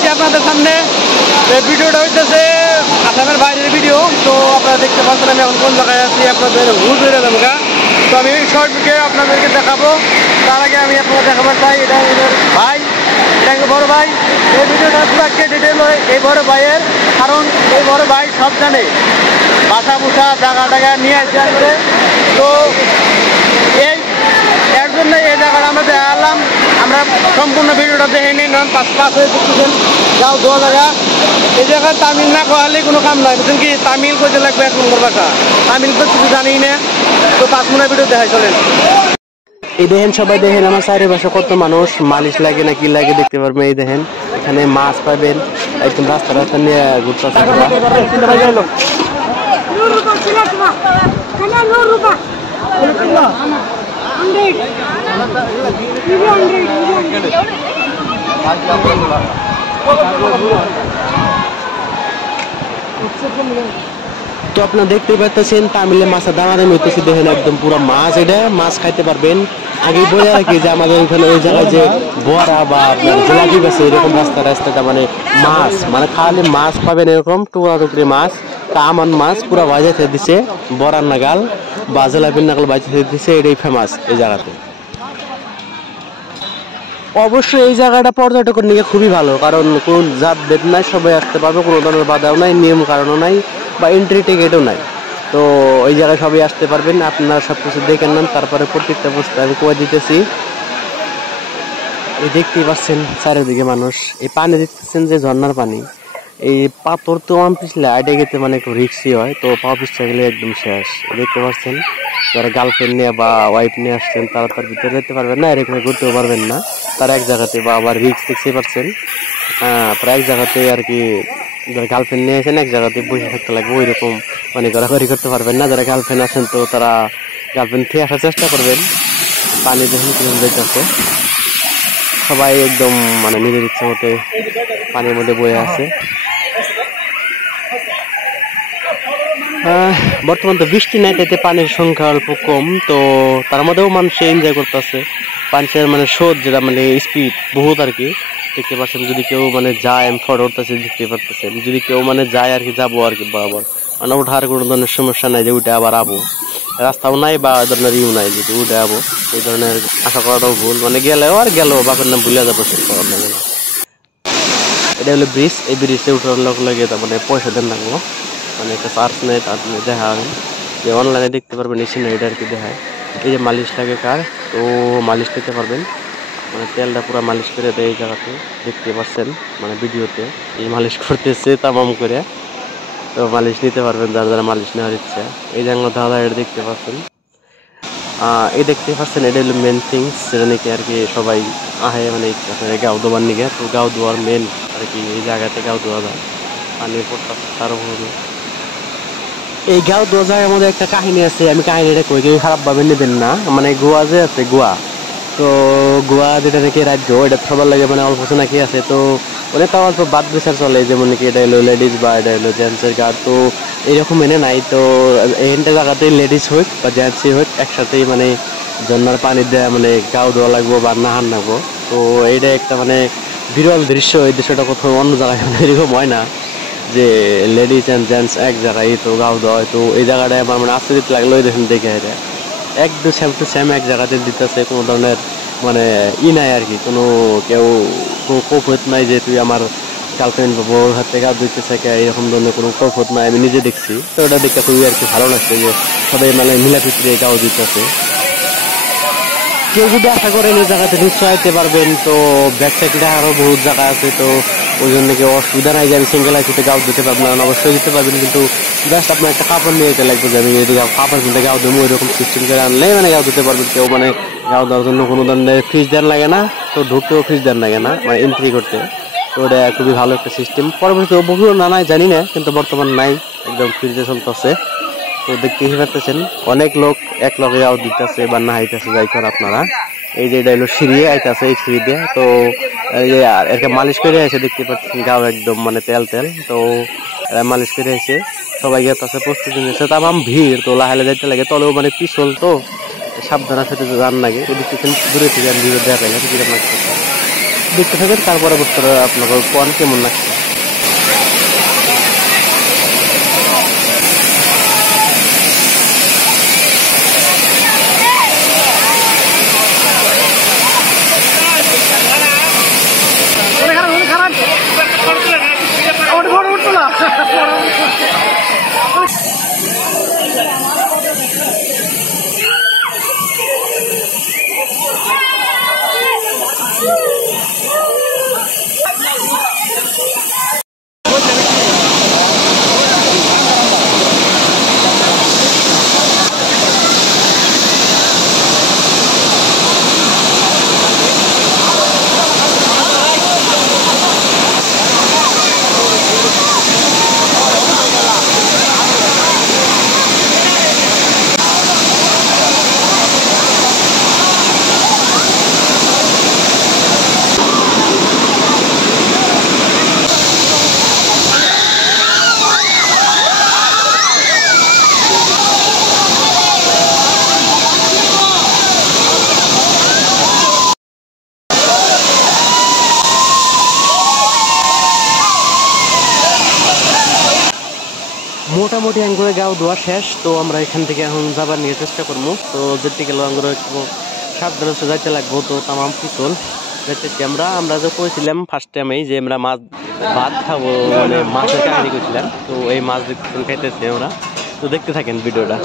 আসছি আপনাদের সামনে। ভিডিওটা হইতেছে আসামের বাইরের ভিডিও। তো আপনারা দেখতে পাচ্ছেন আমি এখন কোন জায়গায় আছি, আপনাদের হুল ধরে দেবো। তো আমি শর্ট ভিডিও আপনাদেরকে দেখাবো। তার আগে আমি আপনাদের দেখাবার চাই, এটা এদের ভাই, এটা বড় ভাই। এই ভিডিওটা পুরো ডিটেল এই বড় ভাইয়ের, কারণ এই বড় ভাই সব জানে, বাসা বুসা জায়গা টাগা নিয়ে আসে করে। তো এর জন্য এই জায়গাটা আমরা দেখালাম। আমরা সম্পূর্ণ ভিডিওটা দেখে নিই। নন পাঁচ হয়ে দেখতেছেন যাও দোয়া জায়গা। এই জায়গায় তামিল না কহালে কোনো কাম নয়, বুঝছেন কি? তামিল কইতে লাগবে এক নম্বর ভাষা, তামিল তো কিছু জানি না। তো 5 মিনিট ভিডিও দেখাই চলেন। এই দেখেন, সবাই দেখেন আমার চারিপাশে কত মানুষ, মালিশ লাগে না কি লাগে দেখতে পারবেন। এই দেখেন এখানে মাছ পাবেন, একদম রাস্তা নিয়ে ঘুরতেছে। তো আপনারা দেখতে পাচ্ছেন তামিলে মাছের দামারে হইতেছে। দেখেন একদম পুরো মাছ, এটা মাছ খাইতে পারবেন। আগে বলে রাখি যে আমাদের ওইখানে ওই জায়গায় যে বড়া বা জেলাপি আছে, এরকম রাস্তাটা মানে মাছ, মানে খালি মাছ পাবেন, এরকম টুকরা টুকরি মাছ, কামান মাছ পুরো বাজাতে দিছে, বড়ার নাগাল বা জেলাপির নাগাল বাজাতে দিছে। এটাই ফেমাস এই জায়গাতে। অবশ্যই এই জায়গাটা পর্যটকের নিয়ে খুবই ভালো, কারণ কোন জাত ভেদ নাই, সবাই আসতে পারবে, কোনো ধরনের বাধাও নাই, নিয়ম কারণও নাই বা এন্ট্রি টিকিটও নাই। তো ওই জায়গায় সবাই আসতে পারবেন। আপনারা সব কিছু দেখে নেন, তারপরে প্রত্যেকটা বস্তু আমি করে দিতেছি। এই দেখতেই পাচ্ছেন চারিদিকে মানুষ, এই পানি দেখতেছেন যে ঝর্ণার পানি। এই পাথর তো আম পিছলে আইডে গেতে মানে একটু রিক্সি হয়, তো পা পিছলে গেলে একদম শেষ। দেখতে পাচ্ছেন যারা গার্লফ্রেন্ড নিয়ে বা ওয়াইফ নিয়ে আসছেন তারা তার ভিতরে যেতে পারবেন না, এরকম ঘুরতেও পারবেন না। তারা এক জায়গাতে বা আবার রিক্স দেখতে পাচ্ছেন, তারা এক জায়গাতে আর কি, যারা গার্লফ্রেন্ড নিয়ে আসেন এক জায়গাতে বসে থাকতে লাগবে, ওই রকম মানে ঘোরাঘুরি করতে পারবেন না। যারা গার্লফ্রেন্ড আছেন তো তারা গার্লফ্রেন্ড থেকে আসার চেষ্টা করবেন। পানি দেখুন কিরকম দেখতেছে, সবাই একদম মানে নিজের ইচ্ছা মতে পানির মধ্যে বয়ে আছে। বর্তমান তো বৃষ্টি নাই, তাতে পানির সংখ্যা অল্প কম, তো তার মধ্যেও মানুষ এনজয় করতেছে। পানির মানে স্রোত যেটা মানে স্পিড বহুত আর কি, দেখতে পাচ্ছেন। যদি কেউ মানে যায়, আমি ফটো উঠতেছি দেখতে পারতেছেন, যদি কেউ মানে যায় আর কি, যাবো আর কি বরাবর, মানে ওঠার কোনো ধরনের সমস্যা নাই যে উঠে আবার আবো, রাস্তাও নাই বা ধরনের ইউ নাই যদি উঠে আবো, এই ধরনের আশা করাটাও ভুল। মানে গেলেও আর গেল, বাপের নাম ভুলে যাবো, সে করার না গেল। এটা হলো ব্রিজ, এই ব্রিজে উঠার লগে মানে পয়সা দেন লাগবো, মানে একটা চার্জ নেই। তার দেখা যে অনলাইনে দেখতে পারবেন, এই সিনারিটা আর কি দেখায়। এই যে মালিশ লাগে কার, তো মালিশ নিতে পারবেন, মানে তেলটা পুরো মালিশ করে দেয় এই জায়গাতে, দেখতে পাচ্ছেন মানে ভিডিওতে এই মালিশ করতেছে তামাম করে। তো মালিশ নিতে পারবেন যারা যারা মালিশ নেওয়ার ইচ্ছা। এই যে দাদা এটা দেখতে পাচ্ছেন, এই দেখতে পাচ্ছেন, এটা হলো মেন থিংস, যেটা নাকি আর কি সবাই আহে মানে গাও ধোয়ার নিগে। তো গাও ধোয়ার মেন আর কি এই জায়গাতে গাও ধোয়া যায়, পানির পড়তেছে তার উপর। এই গাও ধোয়া জায়গার মধ্যে একটা কাহিনী আছে, আমি কাহিনীটা কই, কেউ খারাপ ভাবে নেবেন না। মানে গোয়া যে আছে, গোয়া, তো গোয়া যেটা নাকি রাজ্য, এটা সবার লাগে মানে অল্প নাকি আছে। তো অনেকটা অল্প বাদ বিচার চলে, যেমন নাকি এটা হলো লেডিস বা এটা হলো জেন্টসের গার্ড, তো এইরকম মেনে নাই। তো এইটা জায়গাতে লেডিস হোক বা জেন্টসই হোক একসাথেই মানে ঝর্ণার পানি দেয় মানে গাও ধোয়া লাগবো বা নাহান লাগবো। তো এইটা একটা মানে বিরল দৃশ্য, এই দৃশ্যটা কোথাও অন্য জায়গায় এরকম হয় না যে লেডিস অ্যান্ড জেন্টস এক জায়গায় তো গাও দেওয়া হয়। তো এই জায়গাটায় আমার মানে আস্তে দিতে লাগলো, দেখুন দেখে এটা একদম সেম টু সেম এক জায়গাতে দিতেছে, কোনো ধরনের মানে নাই আর কি, কোনো কেউ কৌফত নাই যে তুই আমার গার্লফ্রেন্ড বা বউর হাত থেকে গাও দিতেছে, এরকম ধরনের কোনো কৌফত নাই, আমি নিজে দেখছি। তো ওটা দেখতে খুবই আর কি ভালো লাগছে যে সবাই মানে মিলাপিত্রে গাও দিতেছে। কেউ যদি আশা করেন এই জায়গাতে নিশ্চয় আইতে পারবেন। তো ব্যাক সাইডে আরো বহুত জায়গা আছে, তো ওই জন্য কেউ অসুবিধা নাই যে আমি সিঙ্গেল আইতে গাও দিতে পারবো না, অবশ্যই দিতে পারবেন, কিন্তু জাস্ট আপনার একটা কাপড় নিয়ে যেতে লাগবে যে আমি যদি কাপড় কিনতে গাও দেবো, ওইরকম সিস্টেম করে আনলে মানে গাও দিতে পারবেন। কেউ মানে গাও দেওয়ার জন্য কোনো ধরনের ফিস দেন লাগে না, তো ঢুকতেও ফিস দেন লাগে না মানে এন্ট্রি করতে। তো ওটা খুবই ভালো একটা সিস্টেম। পরবর্তী অভিজ্ঞতা না নাই জানি না, কিন্তু বর্তমান নাই, একদম ফ্রিজে চলতেছে। তো দেখতেই পাচ্ছেন অনেক লোক এক লগে গাও দিতেছে বা না হাইতেছে, যাই কর আপনারা। এই যে এটা হলো সিঁড়ি আইতেছে, এই সিঁড়ি দিয়ে তো এই যে এরকে মালিশ করে এসে দেখতে পাচ্ছেন গাও একদম মানে তেল তেল। তো মালিশ করে এসে সবাই গেছে প্রস্তুতি নিয়েছে, তামাম ভিড়। তো লাহালে যাইতে লাগে, তলেও মানে পিছল, তো সাবধানের সাথে যান লাগে। দেখতেছেন দূরে থেকে আমি ভিড় দেখা পাইলাম কিরকম লাগতেছে। দেখতে থাকেন, তারপরে আপনার কোন কেমন লাগছে। মোটামুটি আঙ্গুরে গাও ধোয়া শেষ, তো আমরা এখান থেকে এখন যাবার নিয়ে চেষ্টা করবো। তো যেতে গেলে আঙ্গুরে একটু সাবধানে যাইতে লাগবো। তো তামাম পিছল যাইতেছি আমরা যে কইছিলাম ফার্স্ট টাইমেই যে আমরা ভাত খাবো, মানে মাছের কাহিনী কইছিলাম। তো এই মাছ দেখতেছেন খাইতেছি আমরা। তো দেখতে থাকেন ভিডিওটা।